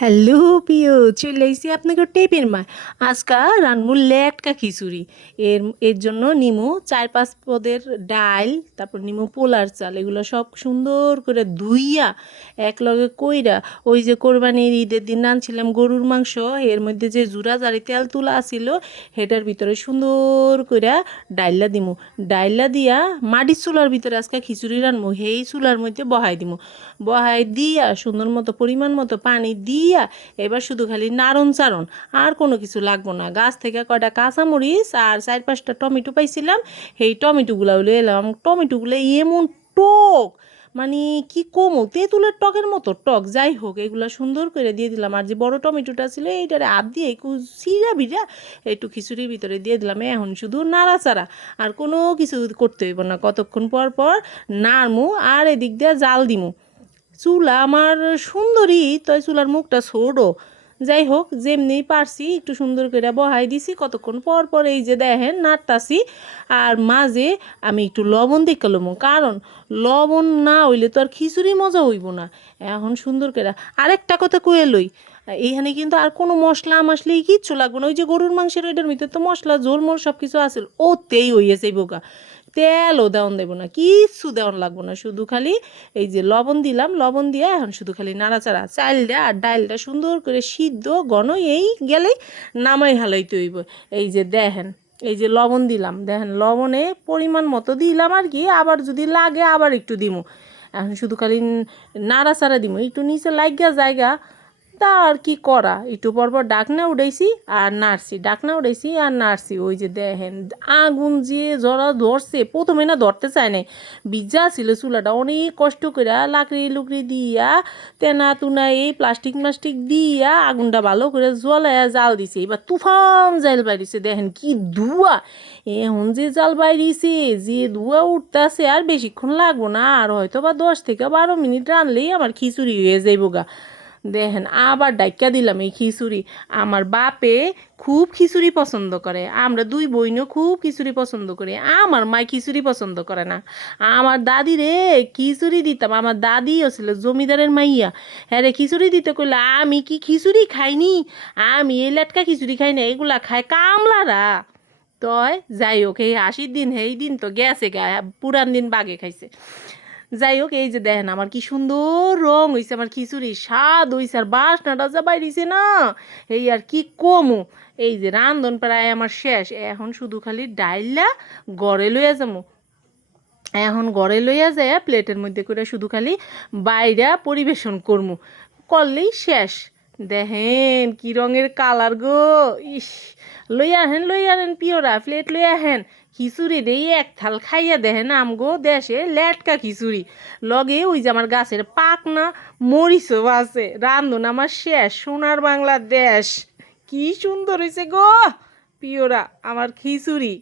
Hello প্রিয়, চলে এসেছি আপনাকে টেপের মা। আজকা রানবো লেটকা খিচুড়ি। এর জন্য নিমু 4-5 পদের ডাল, তারপর নিমু পোলার চাল, এগুলো সব সুন্দর করে ধুইয়া একলগে কইরা, ওই যে কোরবানির ঈদের দিন রাঁধছিলাম গরুর মাংস, এর মধ্যে যে জুরা জারি তেল তুলা আছিল হেটার ভিতরে সুন্দর কইরা ডাইল্লা দিমু। ডাইল্লা দিয়া মাটির চুলার ভিতরে আজকে খিচুড়ি রানবো, সেই চুলার মধ্যে বহাই দিমু। বহাই দিয়া সুন্দর মতো পরিমাণ মতো পানি দিয়া এবার শুধু খালি নাড়ন চাড়ন, আর কোনো কিছু লাগবো না। গাছ থেকে কয়টা কাঁচামরিচ আর 4-5টা টমেটো পাইছিলাম, সেই টমেটোগুলো এলাম। টমেটোগুলো এমন টক, মানে কি কমো, তেঁতুলের টকের মতো টক। যাই হোক, এগুলো সুন্দর করে দিয়ে দিলাম। আর যে বড় টমেটোটা ছিল এইটারে আপ দিয়ে একটু সিরা বিরা একটু খিচুড়ির ভিতরে দিয়ে দিলাম। এখন শুধু নাড়াচাড়া, আর কোনো কিছু করতে হইব না। কতক্ষণ পর পর নাড়মু আর এদিক দিয়ে জাল দিমু। চুলা আমার সুন্দরী, তাই চুলার মুখটা ছোটো। যাই হোক, যেমনি পারছি একটু সুন্দর করে বহাই দিছি। কতক্ষণ পর পর এই যে দেখেন নাড়তাছি, আর মাঝে আমি একটু লবণ দেখে লমু, কারণ লবণ না হইলে তো আর খিচুড়ি মজা হইব না। এখন সুন্দর করে আরেকটা কথা কয়ে লই, এইখানে কিন্তু আর কোনো মশলা মশলাই কিচ্ছু লাগবে না। ওই যে গরুর মাংসের ওইটার ভিতরে তো মশলা ঝোলমোল সব কিছু আছে, ওতেই হইয়াছে বোকা। তেলও দেওয়ান দেবো না, কিচ্ছু দেওয়ান লাগবো না, শুধু খালি এই যে লবণ দিলাম। লবণ দিয়ে এখন শুধু খালি নাড়াচাড়া, চালটা আর ডালটা সুন্দর করে সিদ্ধ ঘন এই গেলেই নামাই হালাইতে হইব। এই যে দেখেন, এই যে লবণ দিলাম, দেখেন লবণে পরিমাণ মতো দিলাম আর কি, আবার যদি লাগে আবার একটু দিমু। এখন শুধু খালি নাড়াচাড়া দিমু, একটু নিচে লাগিয়া জায়গা তা আর কি করা। একটু পরপর ডাকনা উঠাইছি আর নাড়ছি, ডাকনা উঠাইছি আর নাড়ছি। ওই যে দেখেন আগুন যে জরা ধরছে, প্রথমে না ধরতে চায় নাই, ভিজা ছিল চুলাটা। অনেক কষ্ট করে লাকড়ি লুকড়ি দিয়া তেনা তুনা এই প্লাস্টিক মাস্টিক দিয়া আগুনটা ভালো করে জ্বলাইয়া জাল দিছে। এবার তুফান জাল বাইরিছে, দেখেন কি ধোঁয়া। এখন যে জাল বাইরিছে, যে ধোঁয়া উঠতেছে, আর বেশিক্ষণ লাগবো না, আর হয়তো বা 10 থেকে 12 মিনিট রানলেই আমার খিচুড়ি হয়ে যাইব গা। দেখেন আবার ডাইকা দিলাম এই খিচুড়ি। আমার বাপে খুব খিচুড়ি পছন্দ করে, আমরা দুই বইনও খুব খিচুড়ি পছন্দ করি। আমার মা খিচুড়ি পছন্দ করে না। আমার দাদি রে খিচুড়ি দিতাম, আমার দাদিও ছিল জমিদারের মাইয়া। হ্যাঁ রে, খিচুড়ি দিতে কইলে আমি কি খিচুড়ি খাইনি? আমি এই লেটকা খিচুড়ি খাই না, এগুলা খায় কামলারা। তয় যাই হোক, এই 80 দিন এই দিন তো গেছে গা, পুরান দিন বাগে খাইছে। যাই হোক, এই যে দেখেন আমার কি সুন্দর রং হয়েছে, আমার খিচুড়ি স্বাদ হয়েছে, আর বাসনাটা যা বাইরিছে না, এই আর কি কমু। এই যে রান্ধন প্রায় আমার শেষ, এখন শুধু খালি ডাইলা গড়ে লইয়া যাবো। এখন ঘরে লইয়া যায় প্লেটের মধ্যে করে শুধু খালি বাইরা পরিবেশন করমু, করলেই শেষ। দেখেন কি রঙের কালার গো, ইস। লইয়া আহেন পিওরা, প্লেট লইয়া আহেন। খিচুড়ি দেই এক থাল খাইয়া দেখেন আমগো দেশে লেটকা খিচুড়ি। লগে ওই যে আমার গাছের পাকনা মরিচও আছে। রান্ধন আমার শেষ, সোনার বাংলাদেশ। কি সুন্দর হয়েছে গো পিওরা আমার খিচুড়ি।